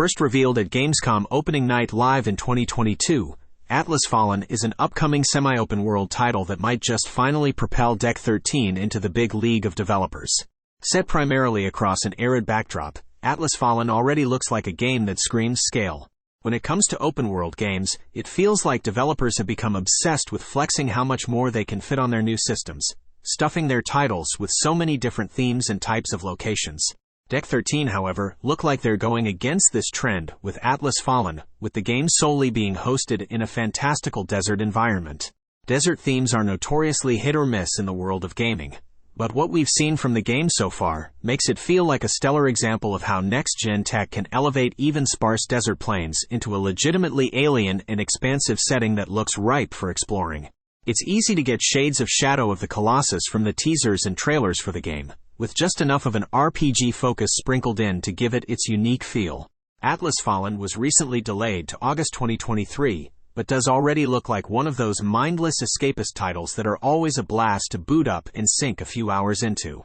First revealed at Gamescom opening night live in 2022, Atlas Fallen is an upcoming semi-open world title that might just finally propel Deck 13 into the big league of developers. Set primarily across an arid backdrop, Atlas Fallen already looks like a game that screams scale. When it comes to open-world games, it feels like developers have become obsessed with flexing how much more they can fit on their new systems, stuffing their titles with so many different themes and types of locations. Deck 13, however, look like they're going against this trend with Atlas Fallen, with the game solely being hosted in a fantastical desert environment. Desert themes are notoriously hit or miss in the world of gaming, but what we've seen from the game so far makes it feel like a stellar example of how next-gen tech can elevate even sparse desert plains into a legitimately alien and expansive setting that looks ripe for exploring. It's easy to get shades of Shadow of the Colossus from the teasers and trailers for the game, with just enough of an RPG focus sprinkled in to give it its unique feel. Atlas Fallen was recently delayed to August 2023, but does already look like one of those mindless escapist titles that are always a blast to boot up and sink a few hours into.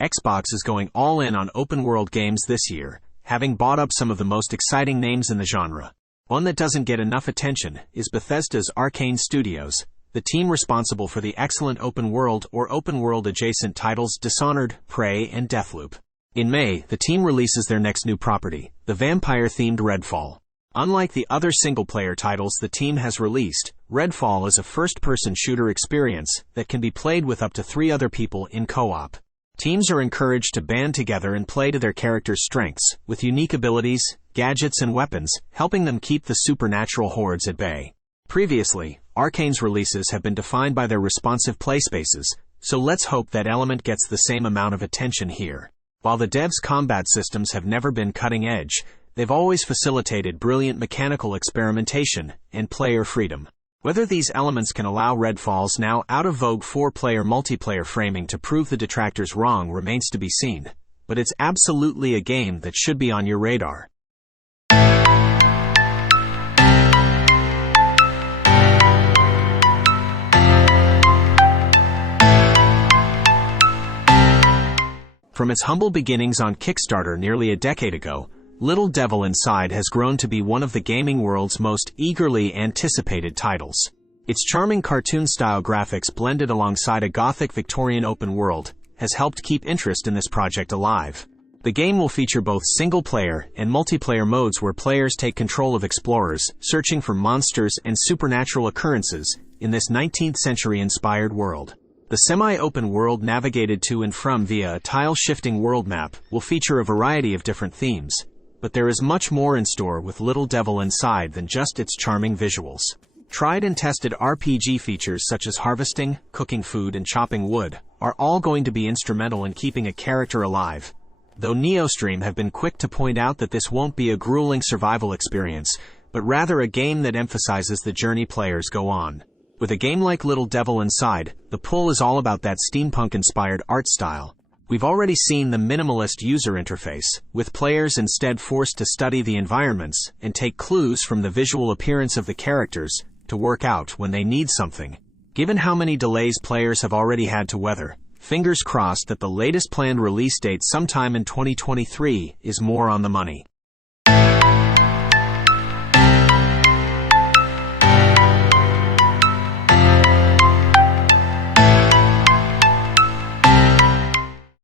Xbox is going all in on open-world games this year, having bought up some of the most exciting names in the genre. One that doesn't get enough attention is Bethesda's Arcane Studios, the team responsible for the excellent open-world or open-world adjacent titles Dishonored, Prey, and Deathloop. In May, the team releases their next new property, the vampire-themed Redfall. Unlike the other single-player titles the team has released, Redfall is a first-person shooter experience that can be played with up to 3 other people in co-op. Teams are encouraged to band together and play to their characters' strengths, with unique abilities, gadgets, and weapons, helping them keep the supernatural hordes at bay. Previously, Arcane's releases have been defined by their responsive play spaces, so let's hope that element gets the same amount of attention here. While the devs' combat systems have never been cutting-edge, they've always facilitated brilliant mechanical experimentation and player freedom. Whether these elements can allow Redfall's now out-of-vogue 4-player multiplayer framing to prove the detractors wrong remains to be seen, but it's absolutely a game that should be on your radar. From its humble beginnings on Kickstarter nearly a decade ago, Little Devil Inside has grown to be one of the gaming world's most eagerly anticipated titles. Its charming cartoon-style graphics blended alongside a gothic Victorian open world has helped keep interest in this project alive. The game will feature both single-player and multiplayer modes where players take control of explorers, searching for monsters and supernatural occurrences in this 19th-century-inspired world. The semi-open world navigated to and from via a tile-shifting world map will feature a variety of different themes. But there is much more in store with Little Devil Inside than just its charming visuals. Tried and tested RPG features such as harvesting, cooking food, and chopping wood are all going to be instrumental in keeping a character alive. Though NeoStream have been quick to point out that this won't be a grueling survival experience, but rather a game that emphasizes the journey players go on. With a game like Little Devil Inside, the pull is all about that steampunk-inspired art style. We've already seen the minimalist user interface, with players instead forced to study the environments and take clues from the visual appearance of the characters to work out when they need something. Given how many delays players have already had to weather, fingers crossed that the latest planned release date sometime in 2023 is more on the money.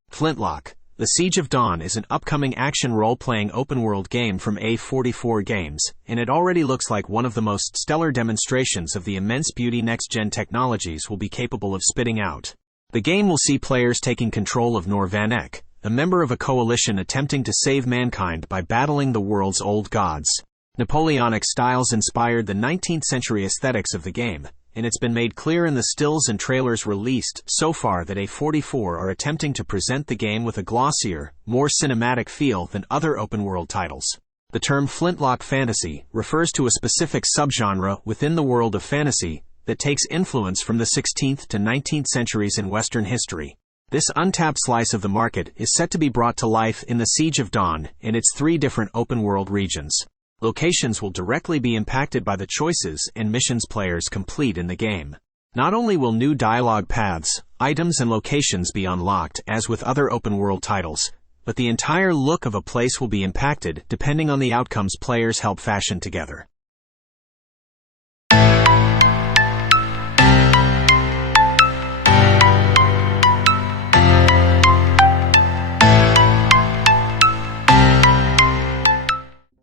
Flintlock: The Siege of Dawn is an upcoming action role-playing open-world game from A44 Games, and it already looks like one of the most stellar demonstrations of the immense beauty next-gen technologies will be capable of spitting out. The game will see players taking control of Nor Van Eck, a member of a coalition attempting to save mankind by battling the world's old gods. Napoleonic styles inspired the 19th century aesthetics of the game, and it's been made clear in the stills and trailers released so far that A44 are attempting to present the game with a glossier, more cinematic feel than other open-world titles. The term Flintlock fantasy refers to a specific subgenre within the world of fantasy that takes influence from the 16th to 19th centuries in Western history. This untapped slice of the market is set to be brought to life in the Siege of Dawn and its 3 different open-world regions. Locations will directly be impacted by the choices and missions players complete in the game. Not only will new dialogue paths, items and locations be unlocked as with other open-world titles, but the entire look of a place will be impacted depending on the outcomes players help fashion together.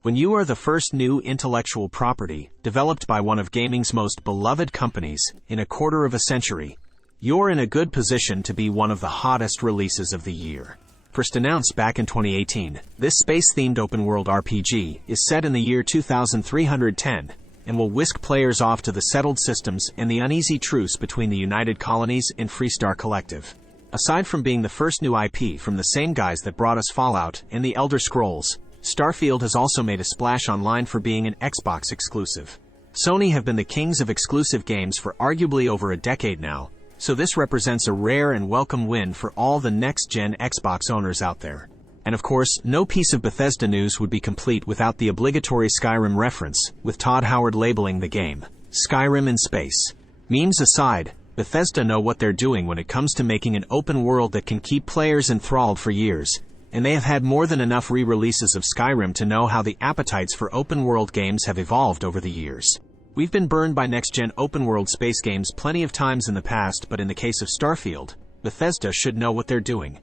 When you are the first new intellectual property, developed by one of gaming's most beloved companies, in a quarter of a century, you're in a good position to be one of the hottest releases of the year. First announced back in 2018, this space-themed open-world RPG is set in the year 2310, and will whisk players off to the settled systems and the uneasy truce between the United Colonies and Freestar Collective. Aside from being the first new IP from the same guys that brought us Fallout and the Elder Scrolls, Starfield has also made a splash online for being an Xbox exclusive. Sony have been the kings of exclusive games for arguably over a decade now, so this represents a rare and welcome win for all the next-gen Xbox owners out there. And of course, no piece of Bethesda news would be complete without the obligatory Skyrim reference, with Todd Howard labeling the game Skyrim in Space. Memes aside, Bethesda know what they're doing when it comes to making an open world that can keep players enthralled for years, and they have had more than enough re-releases of Skyrim to know how the appetites for open-world games have evolved over the years. We've been burned by next-gen open-world space games plenty of times in the past, but in the case of Starfield, Bethesda should know what they're doing.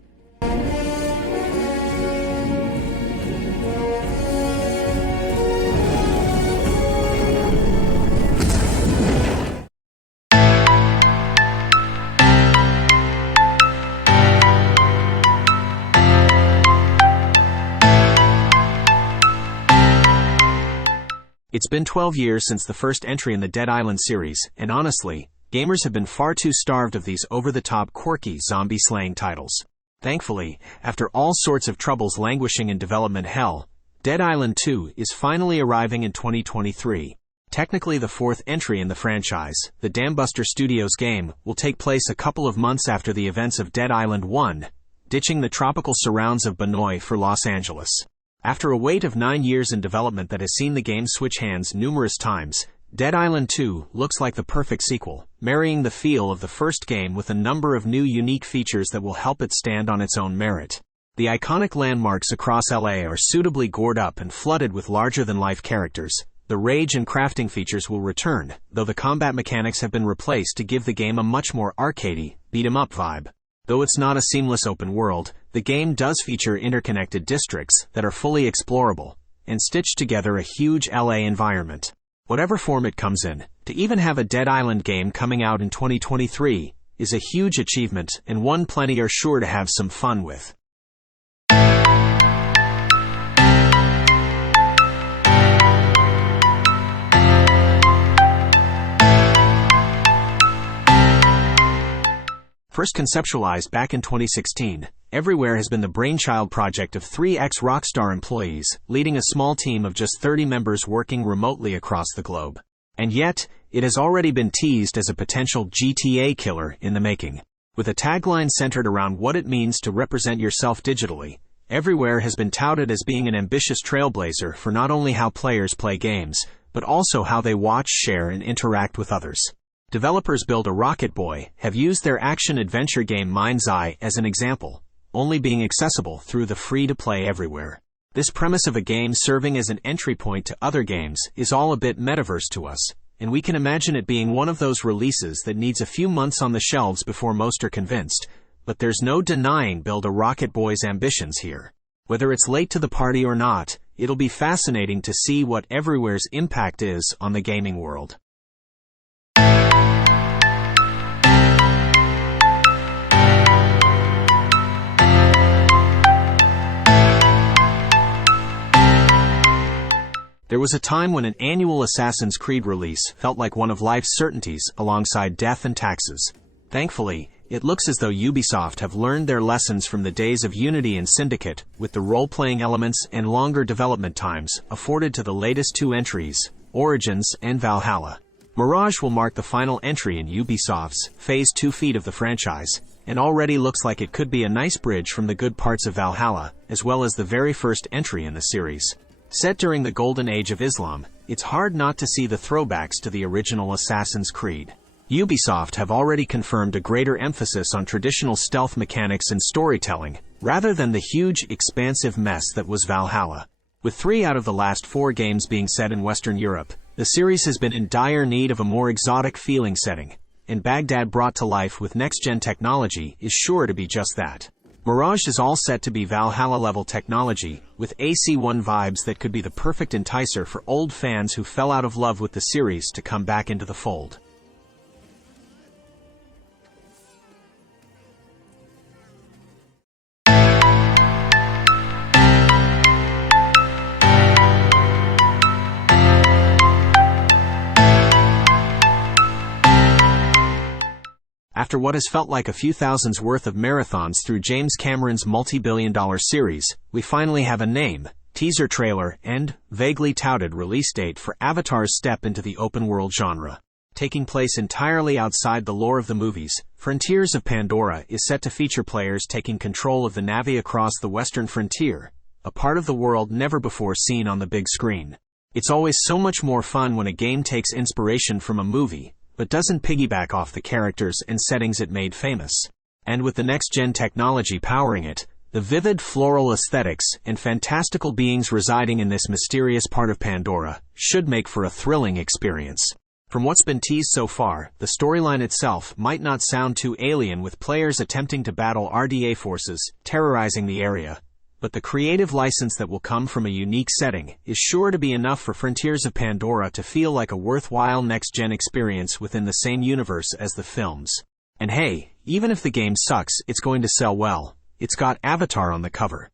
It's been 12 years since the first entry in the Dead Island series, and honestly, gamers have been far too starved of these over-the-top quirky zombie-slaying titles. Thankfully, after all sorts of troubles languishing in development hell, Dead Island 2 is finally arriving in 2023. Technically the 4th entry in the franchise, the Dambuster Studios game will take place a couple of months after the events of Dead Island 1, ditching the tropical surrounds of Banoi for Los Angeles. After a wait of 9 years in development that has seen the game switch hands numerous times, Dead Island 2 looks like the perfect sequel, marrying the feel of the first game with a number of new unique features that will help it stand on its own merit. The iconic landmarks across LA are suitably gored up and flooded with larger-than-life characters. The rage and crafting features will return, though the combat mechanics have been replaced to give the game a much more arcadey, beat-em-up vibe. Though it's not a seamless open world, the game does feature interconnected districts that are fully explorable, and stitch together a huge LA environment. Whatever form it comes in, to even have a Dead Island game coming out in 2023 is a huge achievement and one plenty are sure to have some fun with. First conceptualized back in 2016, Everywhere has been the brainchild project of 3 ex-Rockstar employees, leading a small team of just 30 members working remotely across the globe. And yet, it has already been teased as a potential GTA killer in the making. With a tagline centered around what it means to represent yourself digitally, Everywhere has been touted as being an ambitious trailblazer for not only how players play games, but also how they watch, share, and interact with others. Developers Build a Rocket Boy have used their action-adventure game Mind's Eye as an example, only being accessible through the free-to-play Everywhere. This premise of a game serving as an entry point to other games is all a bit metaverse to us, and we can imagine it being one of those releases that needs a few months on the shelves before most are convinced, but there's no denying Build a Rocket Boy's ambitions here. Whether it's late to the party or not, it'll be fascinating to see what Everywhere's impact is on the gaming world. There was a time when an annual Assassin's Creed release felt like one of life's certainties alongside death and taxes. Thankfully, it looks as though Ubisoft have learned their lessons from the days of Unity and Syndicate, with the role-playing elements and longer development times afforded to the latest 2 entries, Origins and Valhalla. Mirage will mark the final entry in Ubisoft's Phase 2 feat of the franchise, and already looks like it could be a nice bridge from the good parts of Valhalla, as well as the very first entry in the series. Set during the Golden Age of Islam, it's hard not to see the throwbacks to the original Assassin's Creed. Ubisoft have already confirmed a greater emphasis on traditional stealth mechanics and storytelling, rather than the huge, expansive mess that was Valhalla. With 3 out of the last 4 games being set in Western Europe, the series has been in dire need of a more exotic-feeling setting, and Baghdad brought to life with next-gen technology is sure to be just that. Mirage is all set to be Valhalla-level technology, with AC-1 vibes that could be the perfect enticer for old fans who fell out of love with the series to come back into the fold. After what has felt like a few thousands worth of marathons through James Cameron's multi-billion-dollar series, we finally have a name, teaser trailer, and vaguely touted release date for Avatar's step into the open-world genre. Taking place entirely outside the lore of the movies, Frontiers of Pandora is set to feature players taking control of the Na'vi across the western frontier, a part of the world never before seen on the big screen. It's always so much more fun when a game takes inspiration from a movie, but doesn't piggyback off the characters and settings it made famous. And with the next-gen technology powering it, the vivid floral aesthetics and fantastical beings residing in this mysterious part of Pandora should make for a thrilling experience. From what's been teased so far, the storyline itself might not sound too alien with players attempting to battle RDA forces, terrorizing the area, but the creative license that will come from a unique setting is sure to be enough for Frontiers of Pandora to feel like a worthwhile next-gen experience within the same universe as the films. And hey, even if the game sucks, it's going to sell well. It's got Avatar on the cover.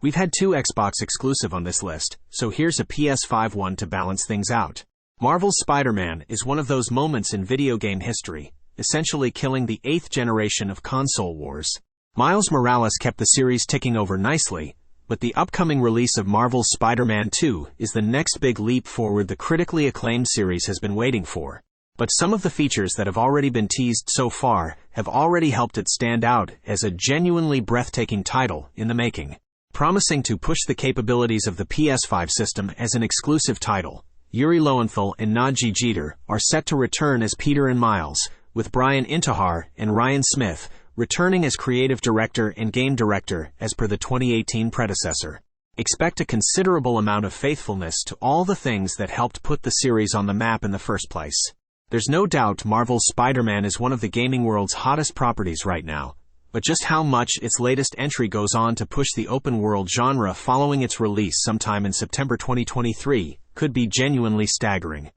We've had 2 Xbox exclusive on this list, so here's a PS5 one to balance things out. Marvel's Spider-Man is one of those moments in video game history, essentially killing the 8th generation of console wars. Miles Morales kept the series ticking over nicely, but the upcoming release of Marvel's Spider-Man 2 is the next big leap forward the critically acclaimed series has been waiting for. But some of the features that have already been teased so far have already helped it stand out as a genuinely breathtaking title in the making. Promising to push the capabilities of the PS5 system as an exclusive title, Yuri Lowenthal and Nadji Jeter are set to return as Peter and Miles, with Brian Intihar and Ryan Smith returning as creative director and game director as per the 2018 predecessor. Expect a considerable amount of faithfulness to all the things that helped put the series on the map in the first place. There's no doubt Marvel's Spider-Man is one of the gaming world's hottest properties right now, but just how much its latest entry goes on to push the open-world genre following its release sometime in September 2023 could be genuinely staggering.